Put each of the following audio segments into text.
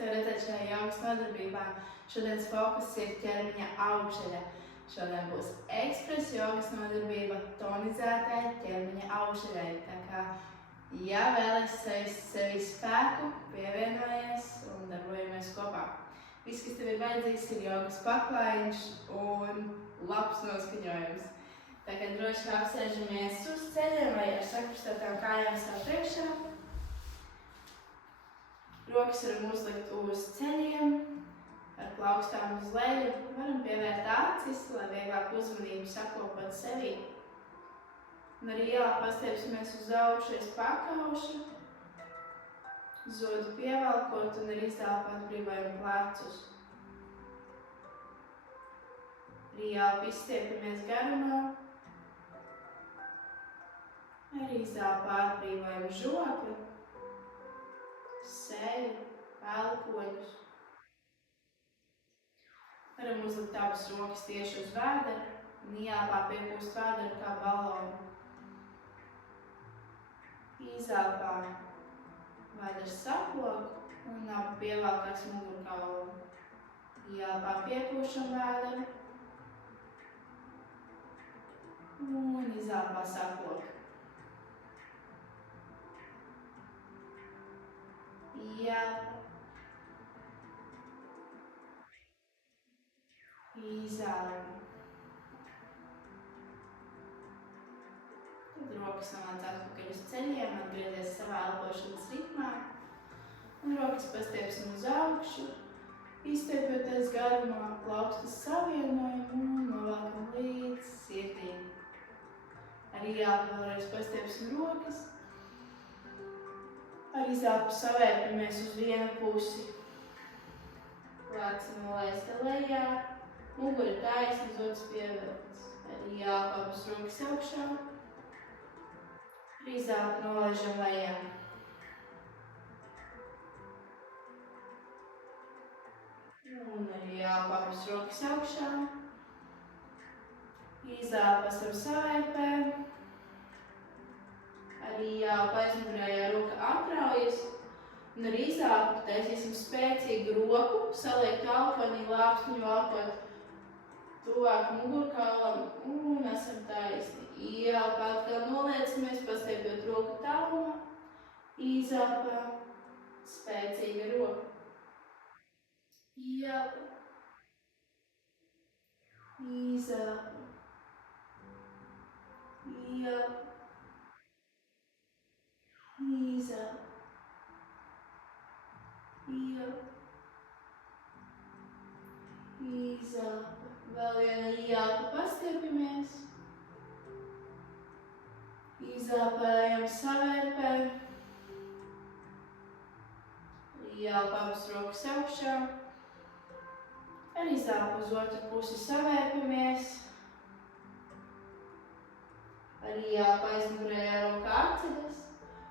tevi redzēt šajā jogas nodarbībā. Šodienas fokus ir ķermeņa augšdaļa. Šodien būs ekspress jogas nodarbība tonizētai ķermeņa augšdaļai. Tā kā, ja vēlies sevi spēku, pievienojies un darbojamies kopā. Viss, kas tev ir vajadzīgs, ir jogas paklājiņš un labs noskaņojums. Tagad droši apsēžamies uz ceļiem vai ar sakrustotām kājām sev priekšā. Rokas varam uzlikt uz ceļiem, ar plaukstām uz leju. Varam pievērt acis, lai vieglāk uzmanību sakopot sevī. Un arī pastiepsimies uz augšu aiz pakauša, zodu pievelkot un arī izdēlpot brīvojam plecus. Arī izstiepamies garumā. Arī izdēlpot brīvojam žokli, seju, elpoņus. Varam uzlikt abas rokas tieši uz vēdera un ielpā piepūst vēderu kā balonu. Izelpā vēders saplok un pievelkās mugurkaulu. Ielpā piepūšam vēderu un izelpā saplok. Ielpa, izelpa. Tad rokas nolēc atpakaļ uz ceļiem, atgriezies savā elpošanas ritmā. Un rokas pastiepsim uz augšu, izstiepjoties garumā, plaukstas savienojumu un novelkam līdz sirdīm. Arī vēlreiz pastiepsim rokas. Ar izelpu savērpamies uz vienu pusi. Leci nolaista lejā, mugura taisna, zods pievilkts. Arī abas rokas augšā. Ar izelpu nolaižam lejā. Un arī abas rokas augšā. Izelpu esam savērpē. Arī aizmugurējā roka atraujas. Un ar izelpu taisīsim spēcīgu roku, saliekt elpoņi, lāpstiņu elpot tuvāk mugurkaulam un esam taisni. Ielpa atkal noliecamies, pastiepjot roku tālumā. Izelpa, spēcīga roka. Ielpa, izelpa, ielpa. Izelpa, ielpa, izelpa. Vēl viena ielpa, pastiepamies. Izelpējam savērpē. Ielpa abas rokas augšā. Ar izelpu uz otru pusi savērpamies. Ar ielpu aizmugurējā roka atceļas.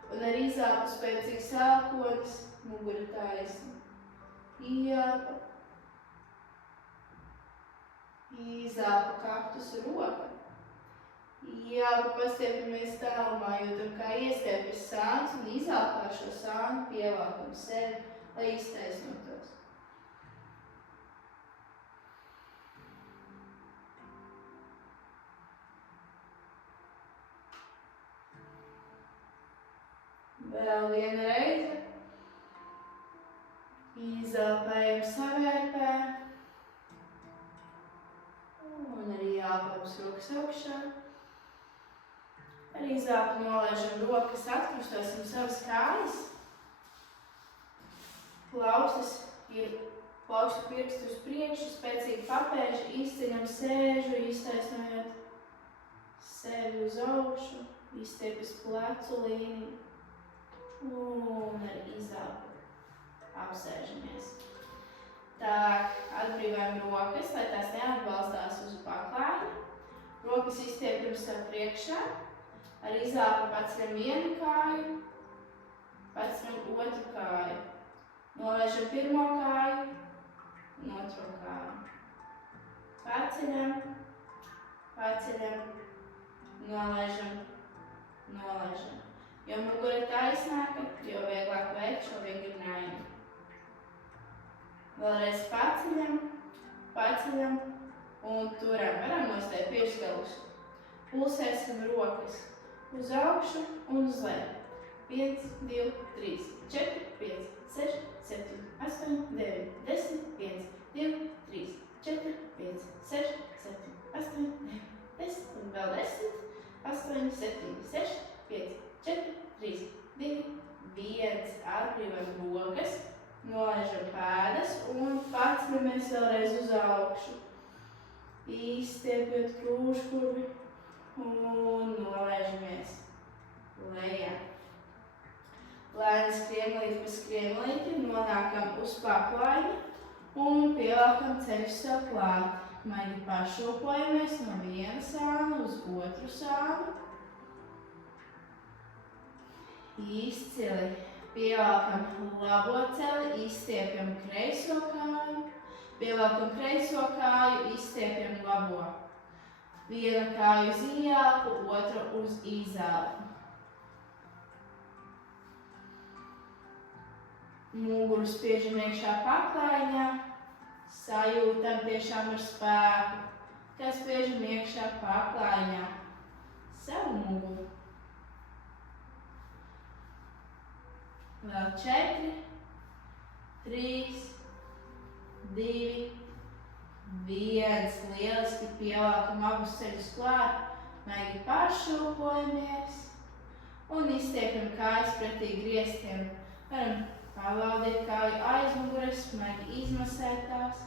Un ar izelpu spēcīgs elponis, mugura taisna. Ielpa. Izelpa, kaktus roka. Ielpa, pastiepamies tālumā, jūtam, kā iestiepjas sāns un izelpā šo sānu pievelkam sevi, lai iztaisnotos. Vēl viena reize. Izelpējam savērpē. Un arī abas rokas augšā. Ar izelpu nolaižam rokas, atkrustosim savas kājas. Plaukstas ir plaukstu pirksti uz priekšu, spēcīgi papēži, izceļam sēžu, iztaisnojot sevi uz augšu, izstiepjas plecu līniju. Un ar izelpu apsēžamies. Tā, atbrīvojam rokas, lai tās neatbalstās uz paklāju. Rokas izstiepjam sev priekšā. Ar izelpu paceļam vienu kāju, paceļam otru kāju. Nolaižam pirmo kāju un otro kāju. Paceļam, paceļam, nolaižam, nolaižam. Jo mugura taisnāka, jo vieglāk veikt šo vingrinājumu. Vēlreiz paceļam un turam. Varam nostāju pirksgalus. Pulsēsim rokas uz augšu un uz leju. 1, 2, 3, 4, 5, 6, 7, 8, 9, 10, 1, 2, 3, 4, 5, 6, 7, 8, 9, 10 un vēl 10, 8, 7, 6, 5, 4, 3, 2, 1. Atbrīvojam rokas, nolaižam pēdas un paceļamies vēlreiz uz augšu. Izstiepjot krūškurvi un nolaižamies lejā. Lēni skrienlīti pa skrienlīti, nonākam uz paklājiņu un pievelkam ceļus sev klāt. Maigi pašūpojamies no viena sāna uz otru sānu. Izcili pievelkam labo celi, izstiepjam kreiso kāju. Pievelkam kreiso kāju, izstiepjam labo. Viena kāja uz ielpu, otra uz izelpu. Muguru spiežam iekšā paklājiņā, sajūtam tiešām ar spēku, ka spiežam iekšā paklājiņā savu muguru. Vēl 4, 3, 2, 1. Lieliski pievelkam abus ceļus klāt, maigi pašūpojamies un izstiepjam kājas pretī griestiem. Varam pavaldīt kāju aizmugures, maigi izmasēt tās,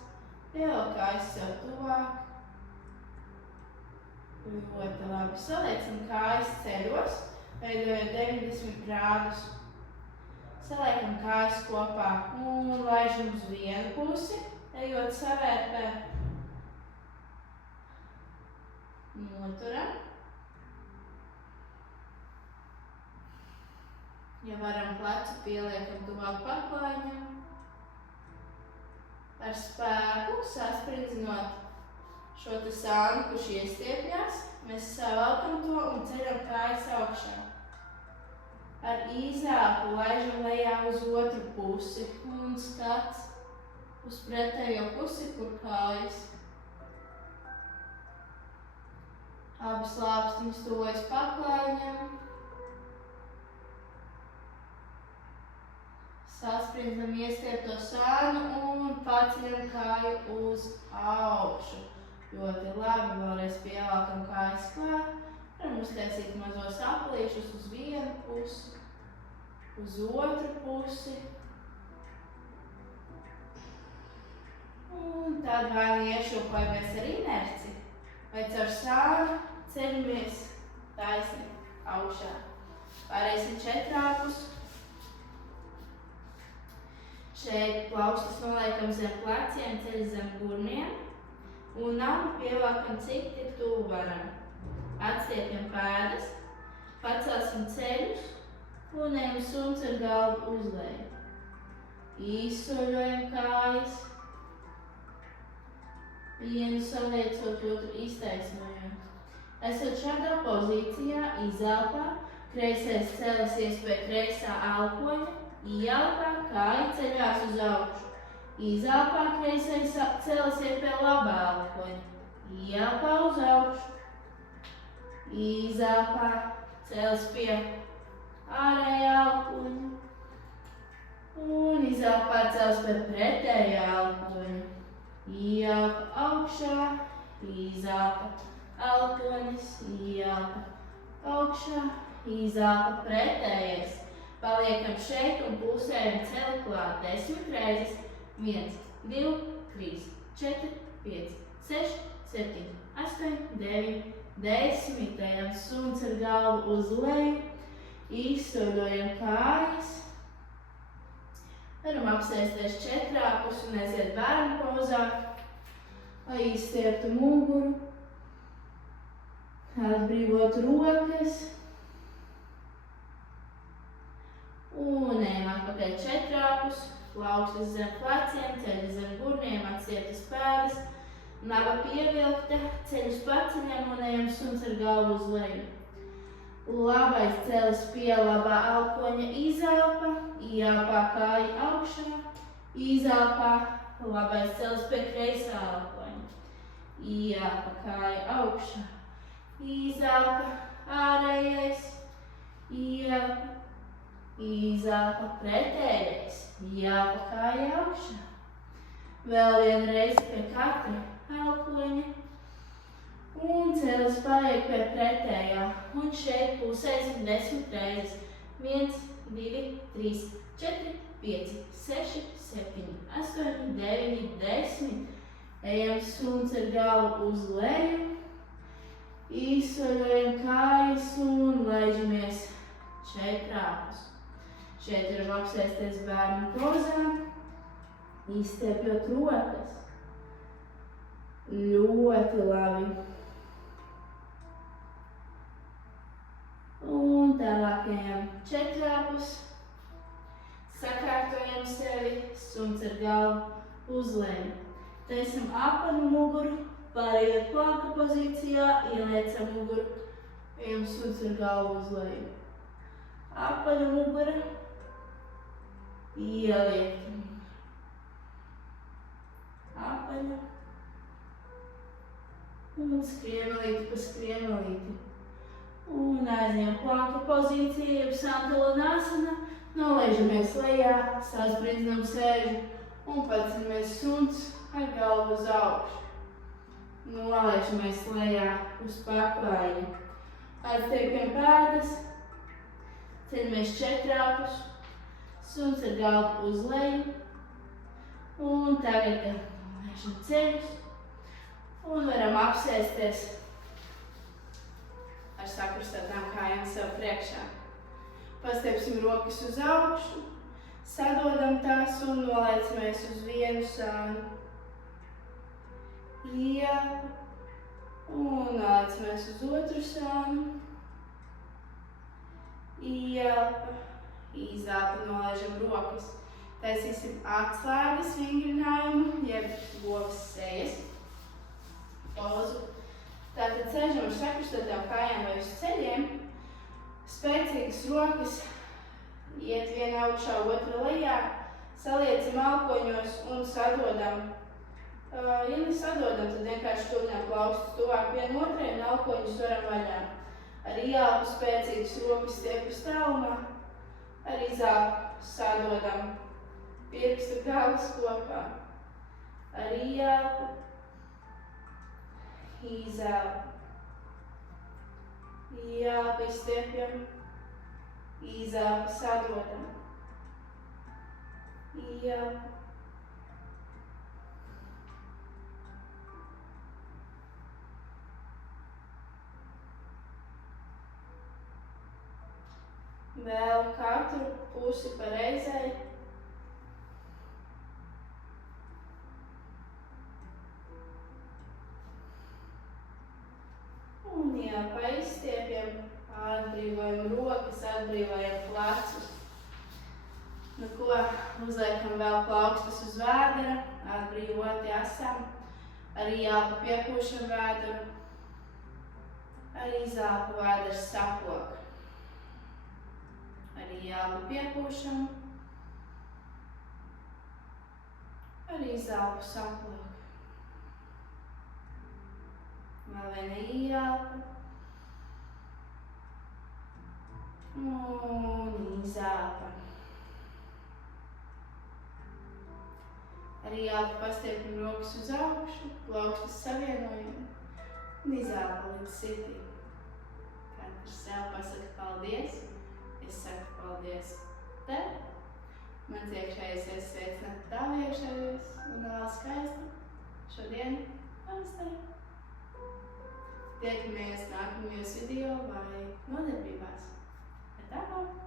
pievelk kājas sev tuvāk. Ļoti labi. Saliekam kājas ceļos, veidojot 90 grādus. Saliekam kājas kopā un laižam uz vienu pusi, ejot savērpē. Noturam. Ja varam plecu pieliekam tuvāk paklājiņam. Ar spēku saspringzinot šo te sānu, kurš iestiepjās, mēs savelkam to un ceļam kājas augšā. Ar izelpu laižam lejā uz otru pusi un skats uz pretējo pusi, kur kājas. Abas lāpstiņas tuvojas paklājiņam. Sasprindzam iestiepto sānu un paceļam kāju uz augšu. Ļoti labi, vēlreiz pievelkam kājas klāt. Varam uztaisīt mazos aplīšus uz vienu pusi, uz otru pusi. Un tad vai nu iešūpojamies ar inerci, vai caur sānu ceļamies taisni augšā. Pārēsim četrāpus. Šeit plaukstas noliekam zem pleciem, ceļi zem gurniem un nagu pievelkam cik tik tuvu varam. Atstiepjam pēdas, pacelsim ceļus un ejam suns ar galvu uz leju. Izsoļojam kājas, vienu saliecot, otru iztaisnojot. Esot šādā pozīcijā, izelpā, kreisais celis iespēj kreisā elpoņa, ielpā kāja ceļās uz augšu. Izelpā kreisais celis iespēj labā elpoņa, ielpā uz augšu. Izelpā celis pie ārējā elpoņa un izelpā celis pie pretējā elpoņa. Ielpa augšā, izelpa elpoņas, ielpa augšā, izelpa pretējais. Paliekam šeit un pulsējam celi klāt 10 reizes. 1, 2, 3, 4, 5, 6, 7, 8, 9, 10. Ejam suns ar galvu uz leju. Izsoļojam kājas. Varam apsēsties četrāpus un aiziet bērnu pozā, lai izstieptu muguru. Atbrīvot rokas. Un ejam atpakaļ četrāpus, plaukstas zem pleciem, ceļi zem gurniem, atstieptas pēdas, nava pievilkta, ceļus paceļam un ejam suns ar galvu uz leju. Labais celis pie labā elpoņa izelpa, ielpā kāja augšā, izelpā labais celis pie kreisā elpoņa. Ieelpa kāja augšā. Izelpa ārējais. Ieelpa. Izelpa pretējais. Ieelpa kāja augšā. Vēl vienreiz pie katra elpoņa. Un celis paliek pie pretējā. Un šeit pulsēsim 10 reizes. 1, 2, 3, 4, 5, 6, 7, 8, 9, 10. Ejam suns ar galvu uz leju. Izsoļojam kājas un laižamies šeit trāpus. Šeit varam apsēsties bērnu pozā. Izstiepjot rokas. Ļoti labi. Un tālāk ejam četrāpus. Sakārtojam sevi, suns ar galvu uz leju. Taisam apaļu muguru, pārējot planka pozīcijā, ieliecam muguru, ejam suns ar galvu uz leju. Apaļu mugura, ieliekam. Apaļa. Un skriemelīti pa skriemelīti. Un aizņem planka pozīciju, jeb santulanāsana. Nolaižamies lejā, sasprindzinam sēžu un paceļamies suns ar galvu uz augšu. Nolaižamies lejā uz paklājiņu. Atstiepjam pēdas, ceļamies četrāpus, suns ar galvu uz leju. Un tagad nolaižam ceļus un varam apsēsties ar sakrustētām kājām sev priekšā. Pastiepsim rokas uz augšu, sadodam tās un nolaicamies uz vienu sānu. Ieelpa un nolaicamies uz otru sānu. Ieelpa, izelpa, nolaižam rokas. Taisīsim atslēgas vingrinājumu, jeb govs sejas pozu. Tātad sēžam ar sakrustētām kājām vai uz ceļiem. Spēcīgas rokas, iet viena augšā, otra lejā, saliecam elpoņos un sadodam. Ja nesadodam, tad vienkārši tuvinām plaustus tuvāk vien otrai un elpoņus varam vaļā. Ar ieelpu spēcīgas rokas stiepjas tālumā, ar izelpu sadodam pirkstu galas kopā. Ar ieelpu, izelpu. Ieelpu izstiepjam, izelpu sadodam. Ieelpu. Vēl katru pusi pa reizei. Un ieelpa izstiepjam, atbrīvojam rokas, atbrīvojam plecus. Nu ko, uzliekam vēl plaukstas uz vēdera, atbrīvoti esam. Ar ieelpu piepūšam vēderu, ar izelpu vēders saplok. Ar ieelpu piepūšam, ar izelpu saplok. Vēl viena ieelpa un izelpa. Ar ieelpu pastiepjam rokas uz augšu, plaukstas savienojam un izelpa līdz sitī. Katrs sev pasaka paldies, es saku paldies tev. Mans iekšējais es sveicināt tavu iekšējos un vēl skaistu šodienu namaste. Tiekamies nākamajos video vai nodarbībās. Ar tev!